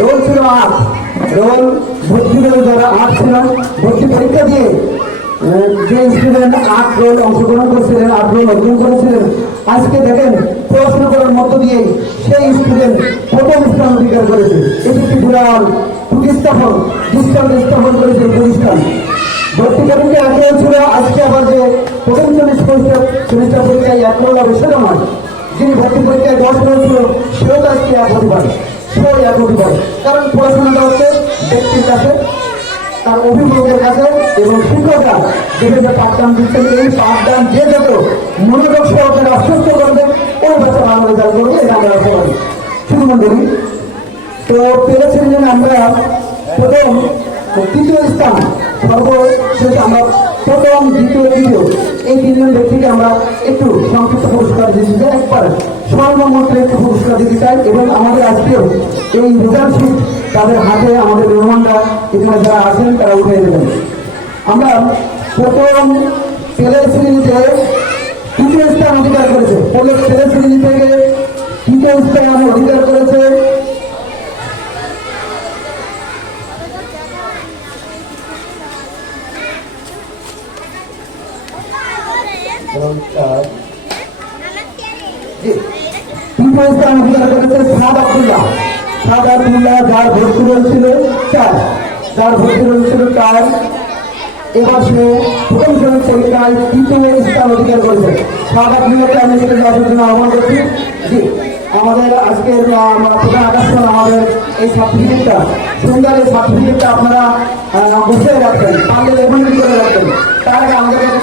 Role ছিল 8, role ভর্তি role যারা 8 ছিল, ভর্তি পরীক্ষা দিয়ে যে স্টুডেন্ট 8 রোল অংশগ্রহণ করছিলেন, 8 রোল অর্জন করেছিলেন, আজকে দেখেন পড়াশোনা করার মধ্য দিয়ে সেই স্টুডেন্ট প্রথম স্থান অধিকার করেছে। এটি একটি বিরাট প্রতিস্থাপন, স্থাপন করেছে প্রতিষ্ঠান। ভর্তি পরীক্ষা এক ছিল, আজকে আবার যে প্রথম সেমিস্টার পরীক্ষায় 1 রোল হবে সেটা নয়, যিনি ভর্তি পরীক্ষায় 10 রোল ছিল সেও তো আজকে 1 হতে পারে, সেও 1 হতে পারে। কারণ পড়াশোনাটা হচ্ছে ব্যক্তির কাছে, তার অভিভাবকের কাছে এবং শিক্ষকরা যেটা পাঠদান দিচ্ছেন, এই পাঠদান যে যত মনোযোগ সহকারে আশ্বস্ত করবে ওই বাচ্চা ভালো রেজাল্ট করবে, এটা আমরা সবাই শুধু মন্ডলী। তো পেরেছেন যেন আমরা প্রথম 3য় স্থান, সর্বশেষ আমরা প্রথম 2য় 3য় এই 3 জন ব্যক্তিকে আমরা একটু সংক্ষিপ্ত পুরস্কার দিতে চাই, একবার সর্বমন্ত্রে একটু পুরস্কার দিতে চাই। এবং আমাদের আজকেও এই রেজাল্ট শিট তাদের হাতে আমাদের মেহমানরা এখানে যারা আছেন তারা উঠে দেবেন। আমরা প্রথম ছেলে শ্রেণীতে 2য় স্থান অধিকার করেছে, ছেলে শ্রেণী থেকে 2য় স্থান অধিকার করেছে সাদ আব্দুল্লাহ। যার ভর্তি রয়েছিল 4, এবার সে প্রথম শ্রেণীর পরীক্ষায় 3য় স্থান অধিকার করেছে। সাদ আব্দুল্লাহকে আমি সেটা দেওয়ার জন্য আহ্বান করছি। জি, আমাদের আজকের প্রধান আকর্ষণ আমাদের এই সার্টিফিকেটটা, সুন্দর এই সার্টিফিকেটটা আপনারা বসে রাখবেন, পারলে লেখনি করে রাখবেন। তার আগে আমাদের কাছে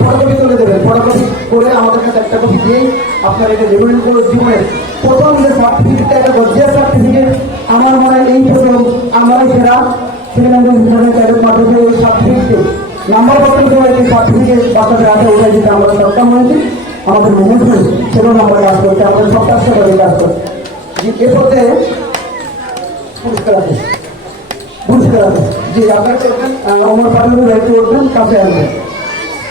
ফটোকপি তুলে দেবেন, ফটোকপি করে আমাদের কাছে একটা কপি দিয়েই আপনারা এটা লেখনি করে জীবনের প্রথম যে সার্টিফিকেটটা, একটা গর্জিয়াস সার্টিফিকেট। আমার মনে হয় এই প্রথম আমরাই সেরা সেকেন্ডারি মাধ্যমে এই সার্টিফিকেটকে নাম্বার পত্র দেওয়া এই সার্টিফিকেট বাচ্চাদের হাতে উঠাই দিতে আমরা সক্ষম হয়েছি। আমাদের মুহূর্তে সেগুলো আমরা কাজ করতে, আমাদের সপ্তাহ সেভাবে কাজ করতে। এর মধ্যে পুরস্কার আছে, জি আপনারা করবেন, আমার পাঠানোর দায়িত্ব করবেন, কাছে আসবেন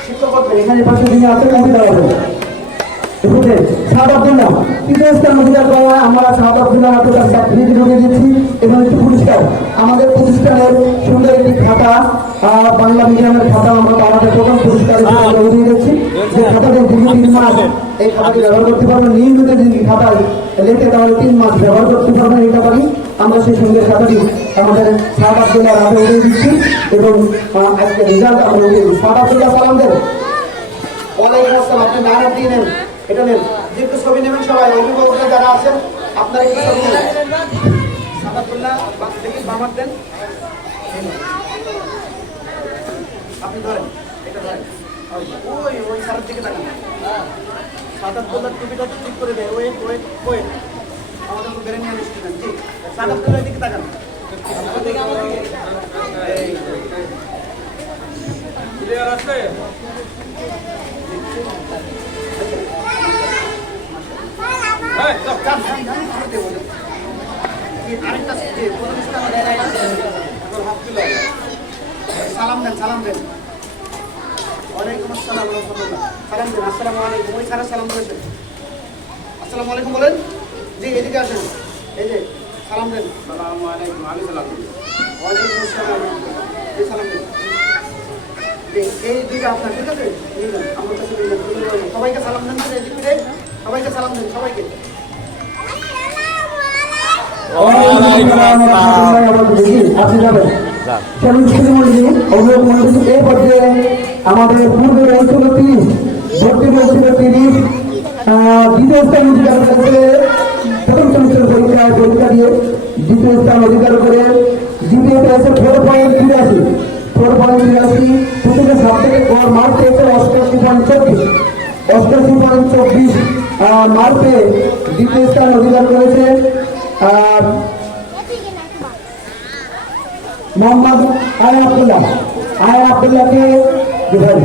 শিক্ষক করবেন, এখানে পাশে যিনি আছেন কাছে দাঁড়াবেন। এরপরে সাদ আব্দুল্লাহ 3য় স্থান অধিকার করা, আমরা সাদ আব্দুল্লাহ হাতে তার সার্টিফিকেট ঢুকিয়ে দিচ্ছি এবং একটি পুরস্কার। আমাদের প্রতিষ্ঠানের সুন্দর একটি খাতা, বাংলা মিডিয়ামের খাতা আমরা আমাদের প্রথম পুরস্কার দিয়ে দিচ্ছি। যে খাতাতে দীর্ঘ 3 মাস এই খাতাটি ব্যবহার করতে পারবেন, নিয়মিত যদি খাতায় লেখে তাহলে 3 মাস ব্যবহার করতে পারবেন এই খাতাটি। আমরা সেই সুন্দর খাতাটি আমাদের সাদ আব্দুল্লাহ হাতে উঠিয়ে দিচ্ছি এবং আজকে রেজাল্ট আমরা উঠিয়ে দিচ্ছি। সাদ আব্দুল্লাহ সালাম দেন। ওয়ালাইকুম আসসালাম। আপনি নারাজ দিয়ে নেন, এটা নেন, যে একটু ছবি নেবেন সবাই, অভিভাবকরা যারা আছেন আপনারা একটু ছবি নেন। সাদ আব্দুল্লাহ দেখি বামার দেন, আপনি ধরেন, এটা ধরেন, ওই সারের দিকে তাকান। সাদ আব্দুল্লাহ টুপিটা ঠিক করে দেয়, ওই আমাদের তো বেড়ে নিয়ে স্টুডেন্ট। জি, সাদ আব্দুল্লাহ দিকে তাকান। ক্লিয়ার আছে? সালাম দেন, সালাম দেন। ওয়ালাইকুম আসসালাম রাহমাতুল্লাহ। সালাম দেন, আসসালামু আলাইকুম। ওই সারা সালাম করেছেন, আসসালামু আলাইকুম বলেন। জি এদিকে আসেন, এই যে সালাম দেন। আসসালামু আলাইকুম। আমি সালাম দিই। ওয়ালাইকুম আসসালাম রাহমাতুল্লাহ। এই সালাম দেন। এই দুইটা আপনার, ঠিক আছে? আমার কাছে সবাইকে সালাম দেন, সবাইকে সালাম দেন, সবাইকে। আমাদের পূর্বে রয়েছিল 30, ভর্তি রয়েছিল 30, 2য় স্থান অধিকার করে প্রথম সেমিস্টার পরীক্ষায় পরীক্ষা দিয়ে 2য় স্থান অধিকার করে, দ্বিতীয়তে আছে 4.83, 4.83, প্রতিটা সাবজেক্টে গড় মার্ক পেয়েছে 88.24 মার্কে 2য় স্থান অধিকার করেছে। আর মোহাম্মদ আয়া আব্দুল্লাহকে দিবেন।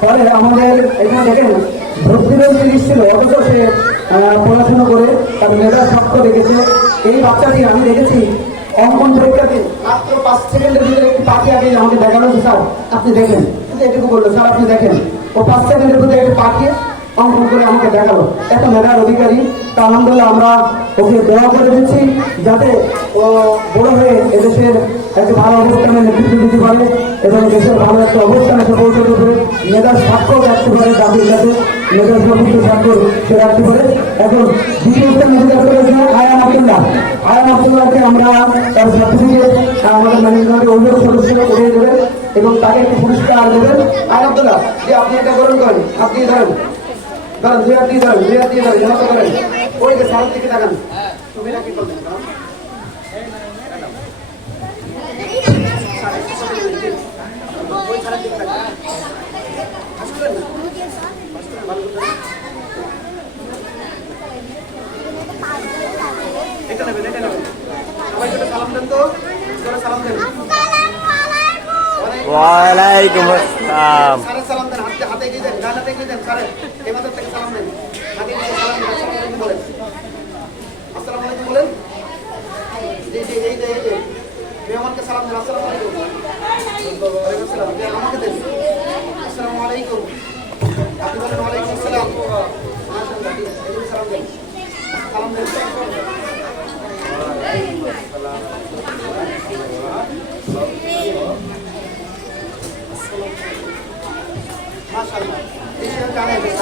পরে আমাদের এখানে দেখেন ভর্তির জিনিস ছিল, অথচ সে পড়াশোনা করে তার মেধা শক্ত রেখেছে। এই বাচ্চাটি আমি দেখেছি অঙ্কন পরীক্ষাতে মাত্র 5 সেকেন্ডের ভিতরে একটি পাখি আগে আমাকে দেখানো হচ্ছে, স্যার আপনি দেখেন, শুধু এটুকু বললো, স্যার আপনি দেখেন, ও 5 সেকেন্ডের ভিতরে একটি পাখি অঙ্কন করে আমাকে দেখালো। এত মেধার অধিকারী, তা আলহামদুলিল্লাহ আমরা ওকে দোয়া করে দিচ্ছি যাতে ও বড় হয়ে এদেশের একটা ভালো অবস্থানে নেতৃত্ব দিতে পারে এবং দেশের ভালো একটা অবস্থানে সে পৌঁছতে পারে, মেধার স্বাক্ষর রাখতে পারে, জাতির কাছে মেধার প্রকৃত স্বাক্ষর সে রাখতে পারে। এখন দ্বিতীয় স্থানে অধিকার করেছে আয়ান আব্দুল্লাহ। আয়ান আব্দুল্লাহকে আমরা তার সার্টিফিকেট আমাদের ম্যানেজমেন্টের অভিযোগ সদস্য উঠিয়ে দেবেন এবং তাকে একটি পুরস্কার দেবেন। আয়ান আব্দুল্লাহ, যে আপনি এটা গ্রহণ করেন, আপনি ধরেন ধরেন, দুই হাত দিয়ে ধরেন, দুই হাত দিয়ে ধরেন, এমন করেন, ওই যে সারের দিকে তাকান, তুমি নাকি করবেন ওই সারের দিকে তাকান, আসলেন না এটা নেবেন, এটা নেবেন, সবাই করে সালাম দেন, তো করে সালাম দেন। ওয়ালাইকুম আসসালাম। সারে সালাম দেন, হাতে হাতে এগিয়ে দেন, ডান হাতে এগিয়ে দেন, সারে এই মাথার থেকে সালাম দেন, হাতে এগিয়ে সালাম দেন, আসসালামু আলাইকুম বলেন, আসসালামু আলাইকুম বলেন, জি জি এই যে এই যে মেহমানকে সালাম দেন, আসসালামু আলাইকুম, ওয়ালাইকুম আসসালাম, আমাকে দেন, আসসালামু আলাইকুম, আপনি বলেন ওয়ালাইকুম আসসালাম, মাশাআল্লাহ, এগুলো সালাম দেন, সালাম দেন,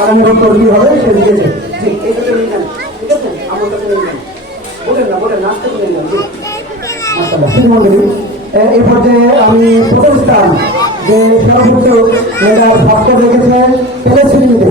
আরামের উত্তর কি হবে সে লিখেছে। জি এই দুটো লিখেন, ঠিক আছে, আমার কাছে লিখেন, বলেন না বলেন না, আসতে বলেন না। মাশাআল্লাহ, ঠিক মন্ডলী, এই পর্যায়ে আমি প্রথম স্থান যে সর্বোচ্চ মেধার ফার্স্টে রেখেছেন পেলেছিলেন।